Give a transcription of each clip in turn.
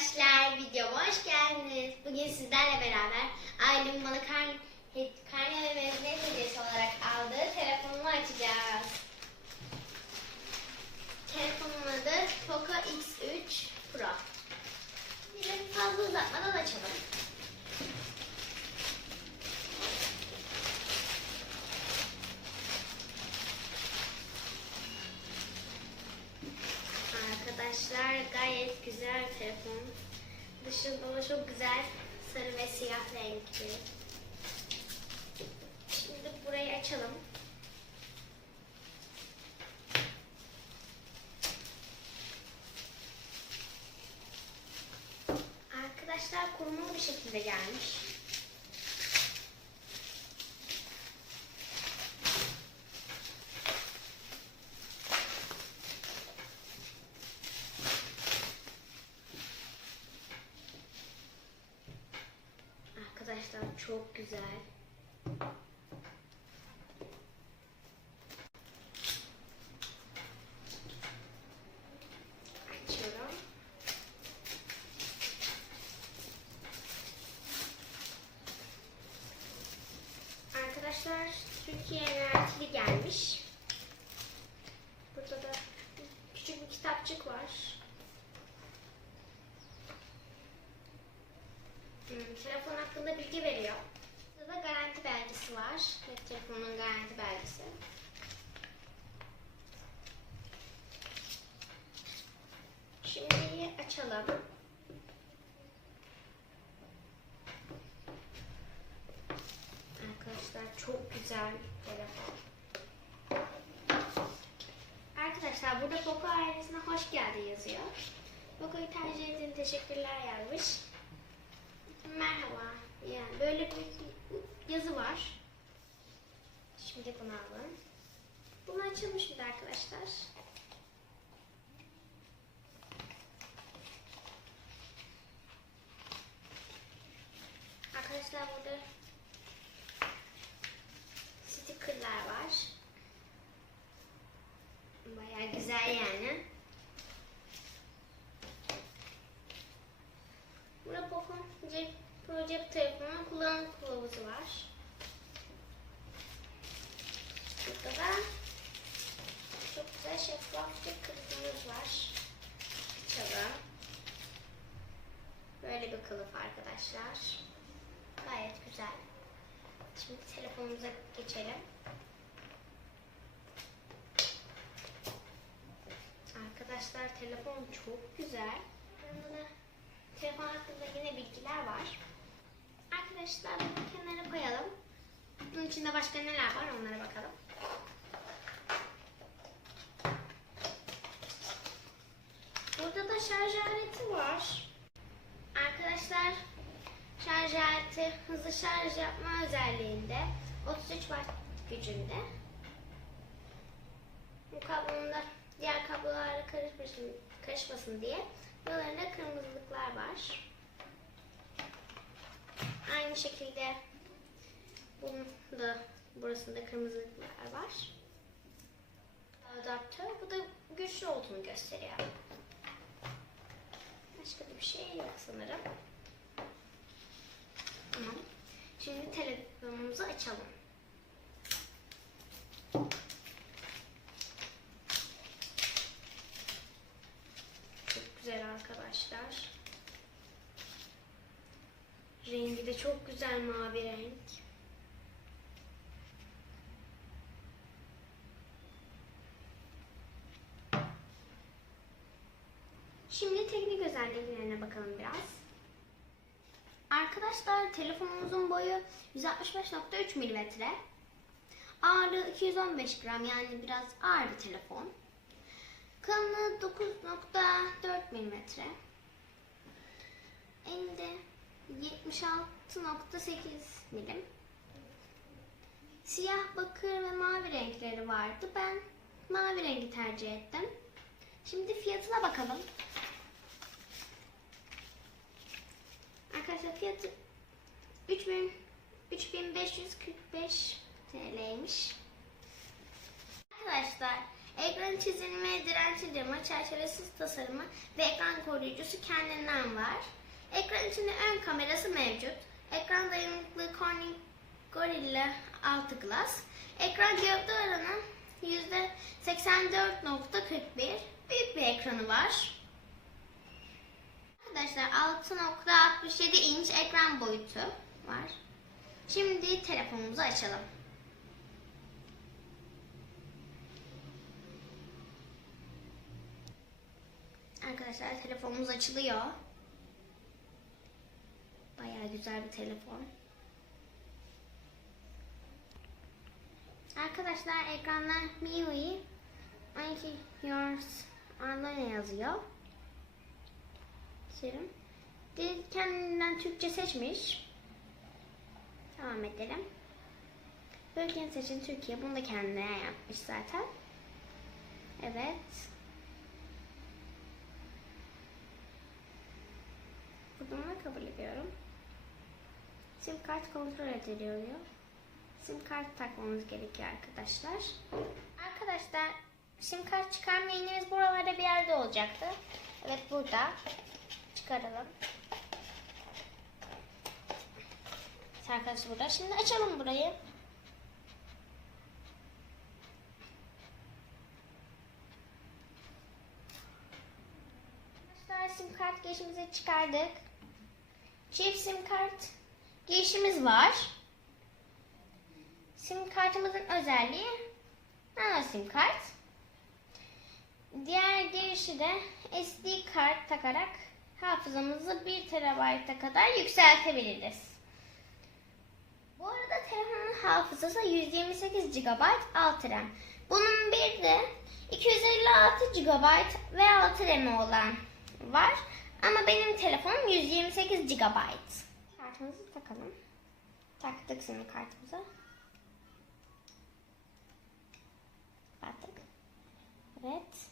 arkadaşlar, videoma hoş geldiniz. Bugün sizlerle beraber ailemin bana karne, karne ve mezuniyet hediyesi olarak aldığı telefonumu açacağız. Telefonun adı Poco X3 Pro. De fazla uzatmadan açalım. Arkadaşlar gayet güzel telefon. Dışında da çok güzel sarı ve siyah renkli. Şimdi burayı açalım. Arkadaşlar kurumlu bir şekilde gelmiş. Arkadaşlar çok güzel. Açıyorum. Arkadaşlar Türkiye eyaletli gelmiş. Burada da küçük bir kitapçık var. Hmm, telefon hakkında bilgi veriyor. Burada da garanti belgesi var. Ve telefonun garanti belgesi. Şimdi açalım. Arkadaşlar çok güzel telefon. Arkadaşlar burada Poco ailesine hoş geldin yazıyor. Poco'yu tercih ettiğin teşekkürler yazmış. Merhaba. Yani böyle bir yazı var. Şimdi bunu alalım. Bunu açılmış mıydı arkadaşlar? Arkadaşlar burada stickerlar var. Baya güzel yani. Burada Poco'nun cep, Pro cep telefonunun kullanım kılavuzu var. Burada da çok güzel şeffafça kılıfımız var. Açalım. Böyle bir kılıf arkadaşlar. Gayet güzel. Şimdi telefonumuza geçelim. Arkadaşlar telefon çok güzel. Telefon hakkında yine bilgiler var. Arkadaşlar kenara koyalım. Bunun içinde başka neler var onlara bakalım. Burada da şarj aleti var. Arkadaşlar şarj aleti hızlı şarj yapma özelliğinde 33 watt gücünde. Bu kablonun da diğer kablolarla karışmasın, karışmasın diye buralarında kırmızılıklar var. Aynı şekilde bunun da burasında kırmızılıklar var. Adaptör bu da güçlü olduğunu gösteriyor. Başka bir şey yok sanırım. Tamam. Şimdi telefonumuzu açalım. Çok güzel arkadaşlar. Rengi de çok güzel mavi renk. Şimdi teknik özelliklerine bakalım biraz. Arkadaşlar telefonumuzun boyu 165.3 mm. Ağırlığı 215 gram yani biraz ağır bir telefon. Kalınlığı 9.4 mm. Ende 76.8 milim. Siyah, bakır ve mavi renkleri vardı. Ben mavi rengi tercih ettim. Şimdi fiyatına bakalım. Arkadaşlar fiyatı 3000 3545 TL'ymiş. Arkadaşlar Ekran çizilme dirençli camı, çerçevesiz tasarımı ve ekran koruyucusu kendinden var. Ekran içinde ön kamerası mevcut. Ekran dayanıklı Corning Gorilla 6 Glass. Ekran gövde oranı %84.41. Büyük bir ekranı var. Arkadaşlar 6.67 inç ekran boyutu var. Şimdi telefonumuzu açalım. Arkadaşlar telefonumuz açılıyor. Bayağı güzel bir telefon. Arkadaşlar ekranda MIUI 12 Yours Online yazıyor. Serum. Dil kendinden Türkçe seçmiş. Devam edelim. Bölgeni seçin Türkiye. Bunu da kendine yapmış zaten. Evet. Da kabul ediyorum. Sim kart kontrol ediliyor. Sim kart takmamız gerekiyor arkadaşlar. Arkadaşlar sim kart çıkarma iğnemiz buralarda bir yerde olacaktı. Evet burada. Çıkaralım. Arkadaşlar burada. Şimdi açalım burayı. Arkadaşlar sim kart girişimizi çıkardık. Çift sim kart girişimiz var. Sim kartımızın özelliği nano sim kart. Diğer girişi de SD kart takarak hafızamızı 1 TB'a kadar yükseltebiliriz. Bu arada telefonun hafızası 128 GB 6 RAM. Bunun bir de 256 GB ve 6 RAM olan var. Ama benim telefonum 128 GB. Kartımızı takalım. Taktık şimdi kartımızı. Baktık. Evet.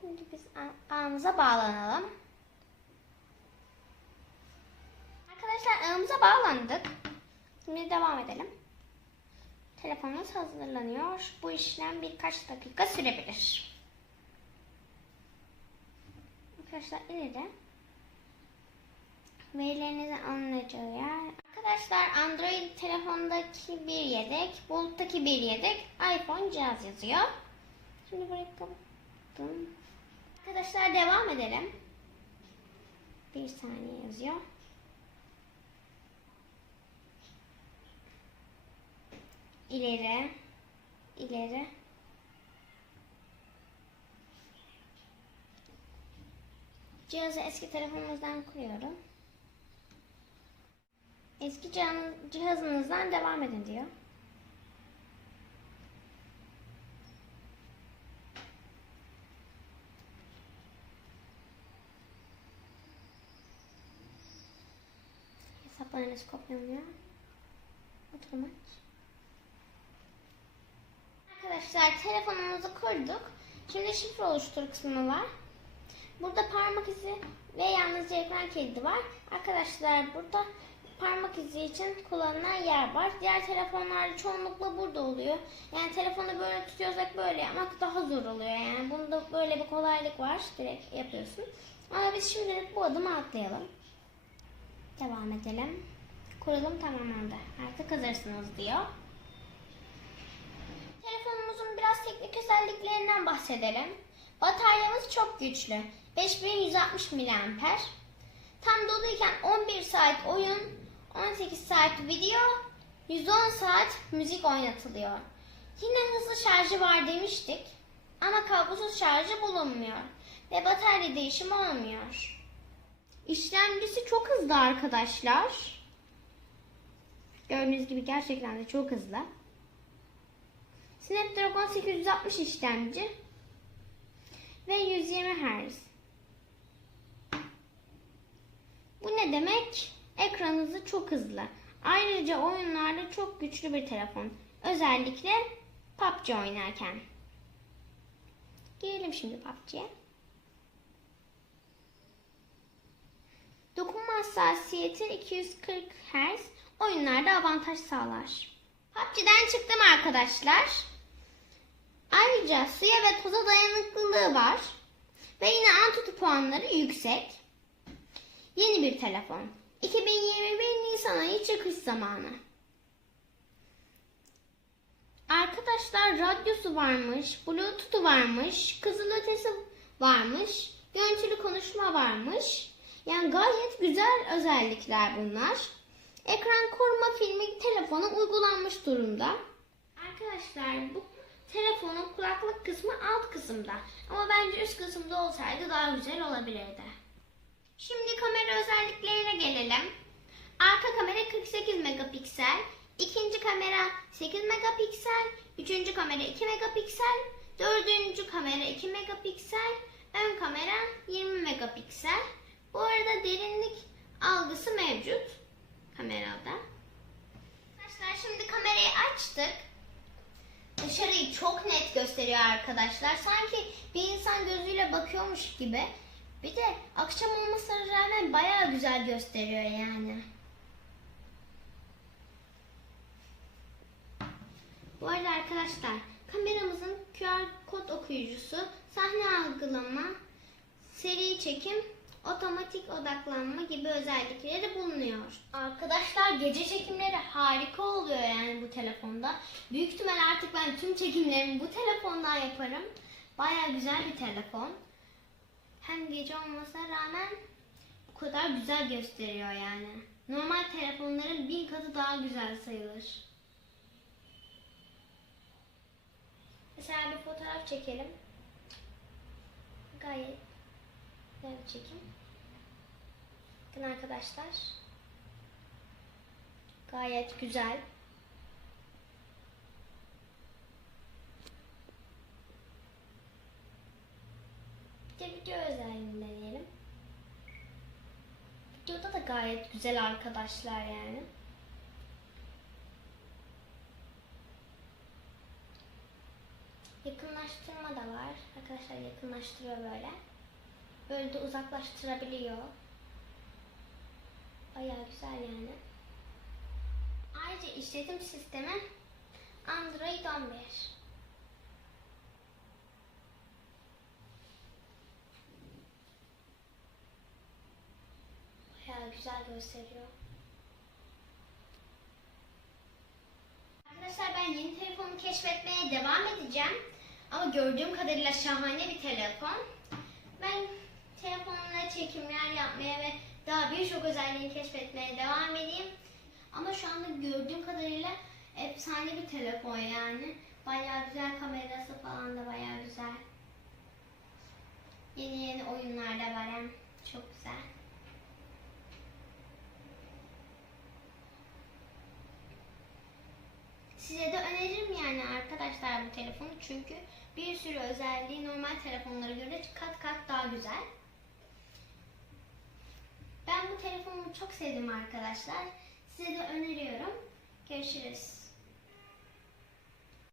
Şimdi biz ağ- ağımıza bağlanalım. Arkadaşlar ağımıza bağlandık. Şimdi devam edelim. Telefonumuz hazırlanıyor. Bu işlem birkaç dakika sürebilir. Arkadaşlar ileri verilerinizi alınacağı yer. Arkadaşlar Android telefondaki bir yedek, Bulut'taki bir yedek, iPhone cihaz yazıyor. Şimdi burayı kapattım. Arkadaşlar devam edelim. Bir saniye yazıyor. İleri, ileri. Cihazı eski telefonumuzdan kuruyorum. Eski cihaz- cihazınızdan devam edin diyor. Hesaplarınız kopyalanıyor. Oturmaç. Arkadaşlar telefonumuzu kurduk. Şimdi şifre oluştur kısmı var. Burada parmak izi ve yalnızca ekran kilidi var. Arkadaşlar burada parmak izi için kullanılan yer var. Diğer telefonlarda çoğunlukla burada oluyor. Yani telefonu böyle tutuyorsak böyle yapmak daha zor oluyor. Yani bunda böyle bir kolaylık var. Direkt yapıyorsun. Ama biz şimdilik bu adımı atlayalım. Devam edelim. Kurulum tamamlandı. Artık hazırsınız diyor. Telefonumuzun biraz teknik özelliklerinden bahsedelim. Bataryamız çok güçlü. 5160 mAh. Tam doluyken 11 saat oyun, 18 saat video, 110 saat müzik oynatılıyor. Yine hızlı şarjı var demiştik. Ama kablosuz şarjı bulunmuyor. Ve batarya değişimi olmuyor. İşlemcisi çok hızlı arkadaşlar. Gördüğünüz gibi gerçekten de çok hızlı. Snapdragon 860 işlemci ve 120 Hz. Bu ne demek? Ekran hızı çok hızlı. Ayrıca oyunlarda çok güçlü bir telefon. Özellikle PUBG oynarken. Girelim şimdi PUBG'ye. Dokunma hassasiyeti 240 Hz oyunlarda avantaj sağlar. PUBG'den çıktım arkadaşlar. Ayrıca suya ve toza dayanıklılığı var. Ve yine Antutu puanları yüksek. Yeni bir telefon. 2021 Nisan ayı çıkış zamanı. Arkadaşlar radyosu varmış, bluetooth'u varmış, kızılötesi varmış, görüntülü konuşma varmış. Yani gayet güzel özellikler bunlar. Ekran koruma filmi telefona uygulanmış durumda. Arkadaşlar bu telefonun kulaklık kısmı alt kısımda. Ama bence üst kısımda olsaydı daha güzel olabilirdi. Şimdi kamera özelliklerine gelelim. Arka kamera 48 megapiksel, ikinci kamera 8 megapiksel, üçüncü kamera 2 megapiksel, dördüncü kamera 2 megapiksel, ön kamera 20 megapiksel. Bu arada derinlik algısı mevcut kamerada. Arkadaşlar şimdi kamerayı açtık. Dışarıyı çok net gösteriyor arkadaşlar. Sanki bir insan gözüyle bakıyormuş gibi. Bir de akşam olmasına rağmen bayağı güzel gösteriyor yani. Bu arada arkadaşlar kameramızın QR kod okuyucusu, sahne algılama, seri çekim, otomatik odaklanma gibi özellikleri bulunuyor. Arkadaşlar gece çekimleri harika oluyor yani bu telefonda. Büyük ihtimal artık ben tüm çekimlerimi bu telefondan yaparım. Baya güzel bir telefon. Hem gece olmasına rağmen bu kadar güzel gösteriyor yani. Normal telefonların bin katı daha güzel sayılır. Mesela bir fotoğraf çekelim. Gayet güzel bir çekim. Bakın arkadaşlar. Gayet güzel. Bir de video özelliğini deneyelim. Videoda da gayet güzel arkadaşlar yani. Yakınlaştırma da var. Arkadaşlar yakınlaştırıyor böyle. Böyle de uzaklaştırabiliyor. Bayağı güzel yani. Ayrıca işletim sistemi Android 11. Bayağı güzel gösteriyor. Arkadaşlar ben yeni telefonu keşfetmeye devam edeceğim. Ama gördüğüm kadarıyla şahane bir telefon. Ben telefonla çekimler yapmaya ve daha birçok özelliğini keşfetmeye devam edeyim. Ama şu anda gördüğüm kadarıyla efsane bir telefon yani. Bayağı güzel kamerası falan da bayağı güzel. Yeni yeni oyunlar da var hem. Çok güzel. Size de öneririm yani arkadaşlar bu telefonu çünkü bir sürü özelliği normal telefonlara göre kat kat daha güzel. Ben bu telefonu çok sevdim arkadaşlar. Size de öneriyorum. Görüşürüz.